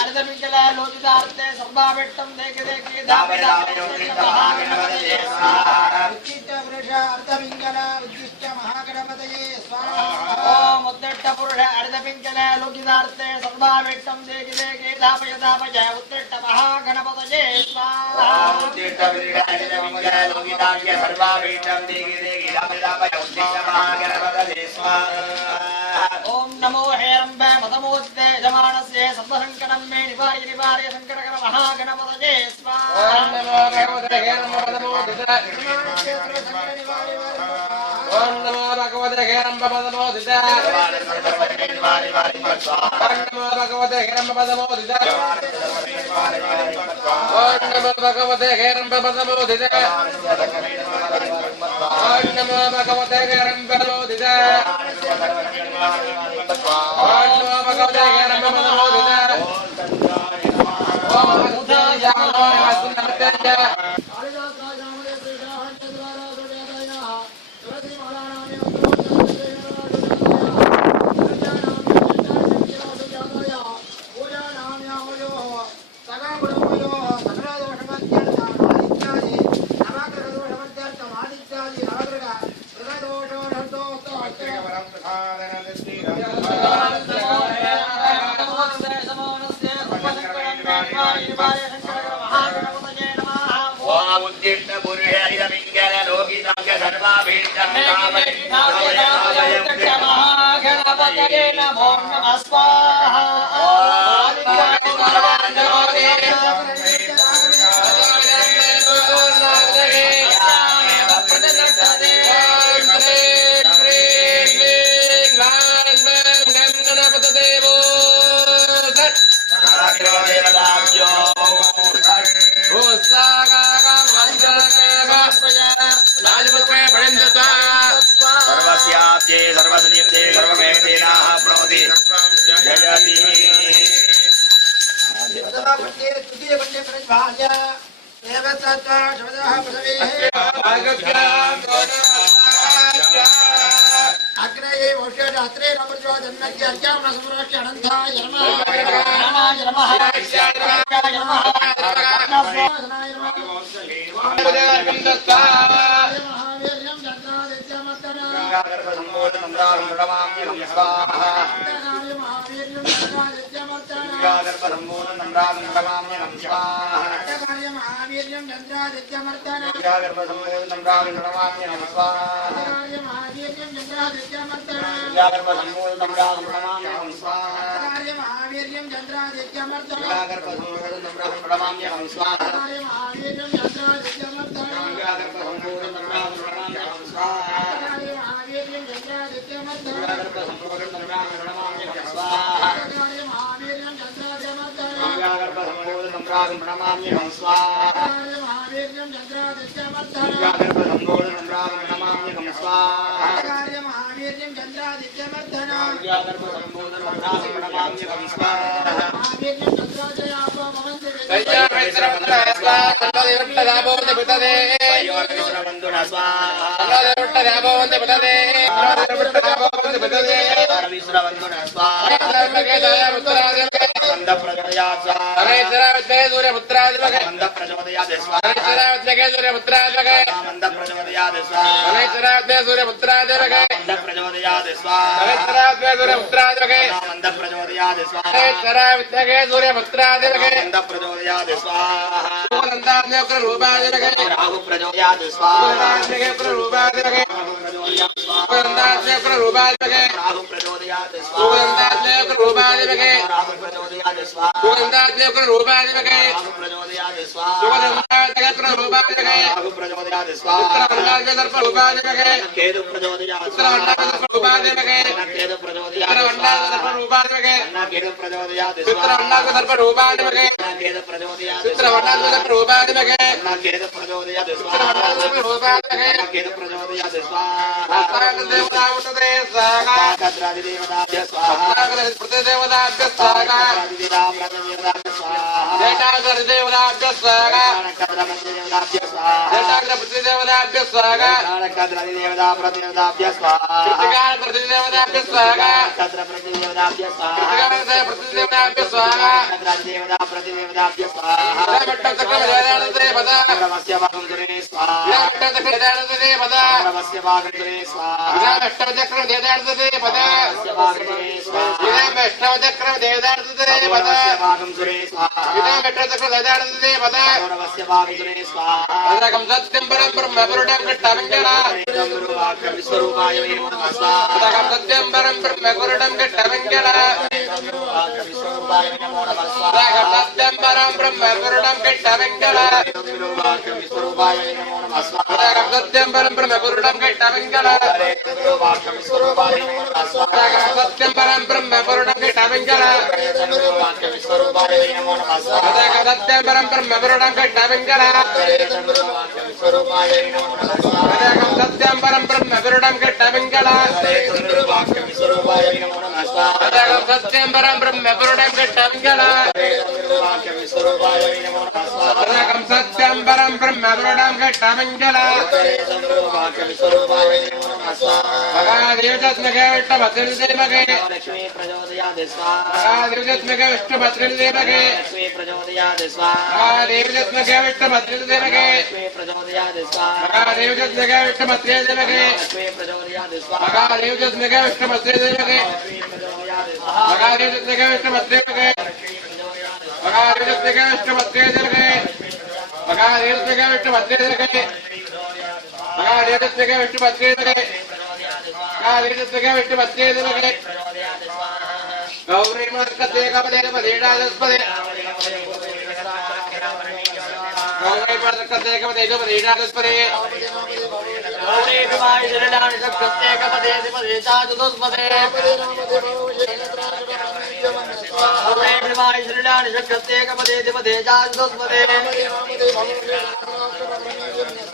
अर्धविकला लोचितार्थे सर्वाभिष्टं देखे देखे महागणपतये स्वाहा उच्चिष्ट पुरुष अर्धविकला उच्चिष्ट महागणपतये स्वाहा ओम उत्तिष्ठ पुरुष अर्धविकला लोचितार्थे सर्वाभिष्टं देखे देखे धापय उत्तिष्ठ महागणपतये स्वाहा उत्तिष्ठ पुरुष अर्धविकला लोचितार्थे सर्वाभिष्टं देखे देखे धापय उत्तिष्ठ महागणपतये स्वाहा ओम नमो हेरंबे मदमोत्ते जमानस्य सर्वसंकटं मे निवार्य संकटकर महागणपतये स्वाहा ओम नमो भगवते हेरंबे मदमोत्ते ओम नमो भगवते हेरंबे मदमोत्ते ओम नमो भगवते हेरंबे मदमोत्ते ओम नमो भगवते हेरंबे मदमोत्ते ओम नमो भगवते हेरंबे मदमोत्ते ओम नमो भगवते हेरंबे मदमोत्ते ओम मुद्राया नमस्ते उत्तिष्ठ पुरुषैरविङ्गल लोकिताख्य सर्वाभीष्टं महागणपतये नमो नमः स्वाहा सर्वस्याब्दे सर्वसुचित्ते सर्वमेतेनाः प्रणोति जयति तृतीय पण्डे प्रतिभाय देवतत्वा शब्दः प्रसवेः अग्नये वोष्यदात्रे नमर्जो जन्नत्य अर्चामन समरोक्ष अनन्ताय नमः नमाय नमः नमाय नमः स्वाहा प्रतिदेवताभ्यः स्वाहा प्रतिदेवताभ्यः स्वाहा प्रतिदेवताभ्यः स्वाहा प्रतिदेवताभ्यः स्वाहा प्रतिदेवताभ्यः स्वाहा प्रतिदेवताभ्यः स्वाहा भट्टचक्रमजयदानन्दे पद नमस्य भागवते स्वाहा भट्टचक्रमजयदानन्दे पद नमस्य भागवते स्वाहा भट्टचक्रमजयदानन्दे पद नमस्य भागवते स्वाहा भट्टचक्रमजयदानन्दे पद भागवते स्वाहा भट्टचक्रमजयदानन्दे पद नमस्य भागवते स्वाहा अदकं सत्यं परं ब्रह्म पुरुषं कृष्णमङ्गला विश्वरूपाय नमः स्वाहा अदकं सत्यं परं ब्रह्म पुरुषं कृष्णमङ्गला विश्वरूपाय नमः स्वाहा अदकं सत्यं परं ब्रह्म पुरुषं कृष्णमङ्गला विश्वरूपाय नमः स्वाहा अदकं सत्यं परं ब्रह्म पुरुषं कृष्णमङ्गला विश्वरूपाय नमः स्वाहा अदकं सत्यं परं ब्रह्म पुरुषं कृष्णमङ्गला विश्वरूपाय नमः स्वाहा अदकं सत्यं परं ब्रह्म पुरुषं कृष्णमङ्गला विश्वरूपाय नमः स्वाहा अदकं सत्यं परं ब्रह्म पुरुषं कृष्णमङ्गला विश्वरूपाय नमः स्वाहा अदकं सत्यं परं ब्रह्म पुरुषं कृष्णमङ्गला विश्वरूपाय नमः स्वाहा अदकं सत्यं परं ब्रह्म पुरुषं कृष्णमङ्गला विश्वरूपाय नमः स्वाहा महादेवतत्मके विष्णुभद्रदेवके लक्ष्मी प्रचोदयात् स्वाहा महादेवतत्मके विष्णुभद्रदेवके लक्ष्मी प्रचोदयात् स्वाहा महादेवतत्मके विष्णुभद्रदेवके लक्ष्मी प्रचोदयात् स्वाहा महादेवतत्मके विष्णुभद्रदेवके लक्ष्मी प्रचोदयात् स्वाहा महादेवतत्मके विष्णुभद्रदेवके महादेवतत्मके विष्णुभद्रदेवके महादेवतत्मके विष्णुभद्रदेवके महादेवतत्मके विष्णुभद्रदेवके महादेवतत्मके विष्णुभद्रदेवके महादेवतत्मके विष्णुभद्रदेवके गौरी मर्कते कपदे पदेडादस्पदे गौरी मर्कते कपदे पदेडादस्पदे गौरी विमाय शरणानि शक्ते कपदे पदेडादस्पदे गौरी विमाय शरणानि शक्ते कपदे पदेडादस्पदे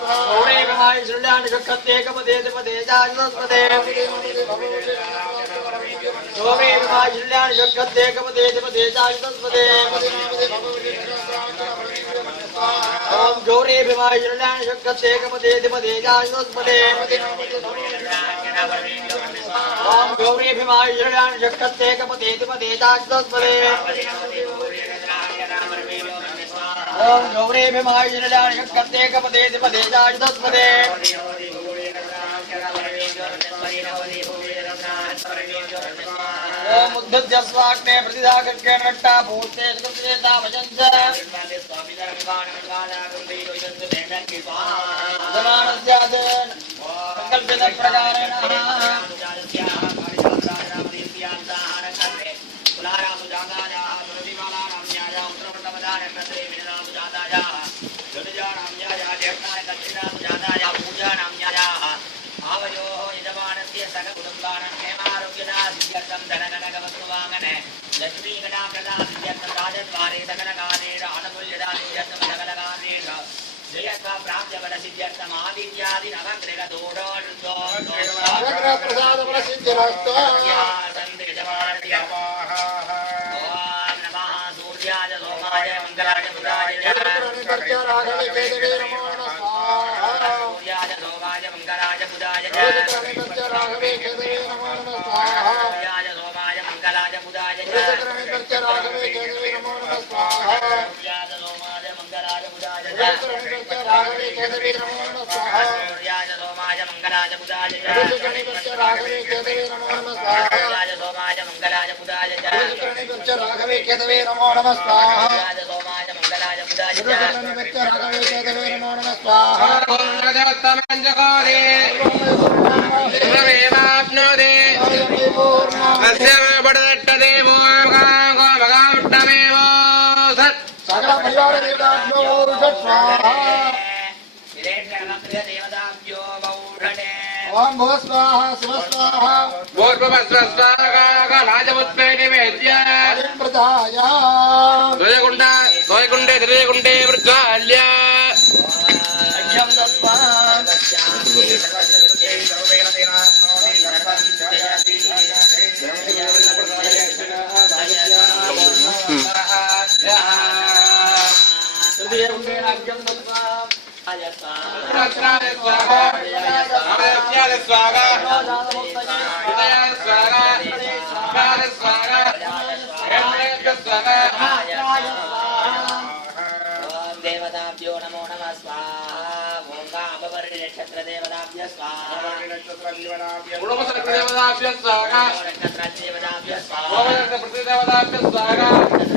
गौरी विमाय शरणानि शक्ते कपदे पदेडादस्पदे गौरी विमाय शरणानि शक्ते कपदे पदेडादस्पदे ओम गौरी विमाय शरणानि शक्ते कपदे पदेडादस्पदे ओम गौरी विमाय शरणानि शक्ते कपदे पदेडादस्पदे ओम गौरी विमाय शरणानि शक्ते कपदे पदेडादस्पदे ओम उद्धत्य स्वाग्ने प्रतिदागर्गेण रट्टा भूते स्कृतेता वचंच समानस्याद संकल्पित प्रकारेण लक्ष्मी कला प्रदा राजद्वारे सकल कालेन अनुकूल्यदा सिद्ध्यर्थम सकल कालेन जयत्व प्राप्य बल सिद्ध्यर्थम आदित्यादि नवग्रह दोषो नवग्रह प्रसाद बल सिद्ध्यर्थम ओम नमः सूर्याय सोमाय मंगलाय बुधाय राघवे केशवे नमो नमः स्वाहा सूर्याय सोमाय मंगलाय बुधाय राघवे केशवे नमो नमः स्वाहा सूर्याय सोमाय मंगलाय बुधाय राघवे केशवे नमो नमः स्वाहा सूर्याय सोमाय मंगलाय बुधाय राघवे केशवे नमो नमः स्वाहा सूर्याय सोमाय मंगलाय बुधाय राघवे केशवे नमो नमः स्वाहा सूर्याय सोमाय मंगलाय बुधाय राघवे केशवे नमो नमः स्वाहा सूर्याय सोमाय मंगलाय बुधाय राघवे केशवे नमो नमः स्वाहा जगोरे सर्वमेवाप्नोति अस्य बडदट्टदेवो मगामुट्टमेवो सत् सकल परिवार देवताभ्यो स्वाहा देवताभ्यो बहुषणे ओम भुव स्वाहा शिव स्वाहा भूर्भुवस्वस्वाहा राजपुत्रे निवेद्य प्रदाय द्वयकुण्डे वृद्धाल्य अज्ञं दत्वा देवगेणाभ्यं नमः रक्षणाय स्वाहा अमरत्याय स्वाहा विजयाय स्वाहा स्वाहा स्वाहा हेमलेभ्य स्वाहा ओम देवताभ्यो नमो नमः स्वाहा ओम गामवरि नक्षत्र देवताभ्य स्वाहा गुणमसर्ग देवताभ्य स्वाहा नक्षत्र देवताभ्य स्वाहा गोवर्धन प्रतिदेवताभ्य स्वाहा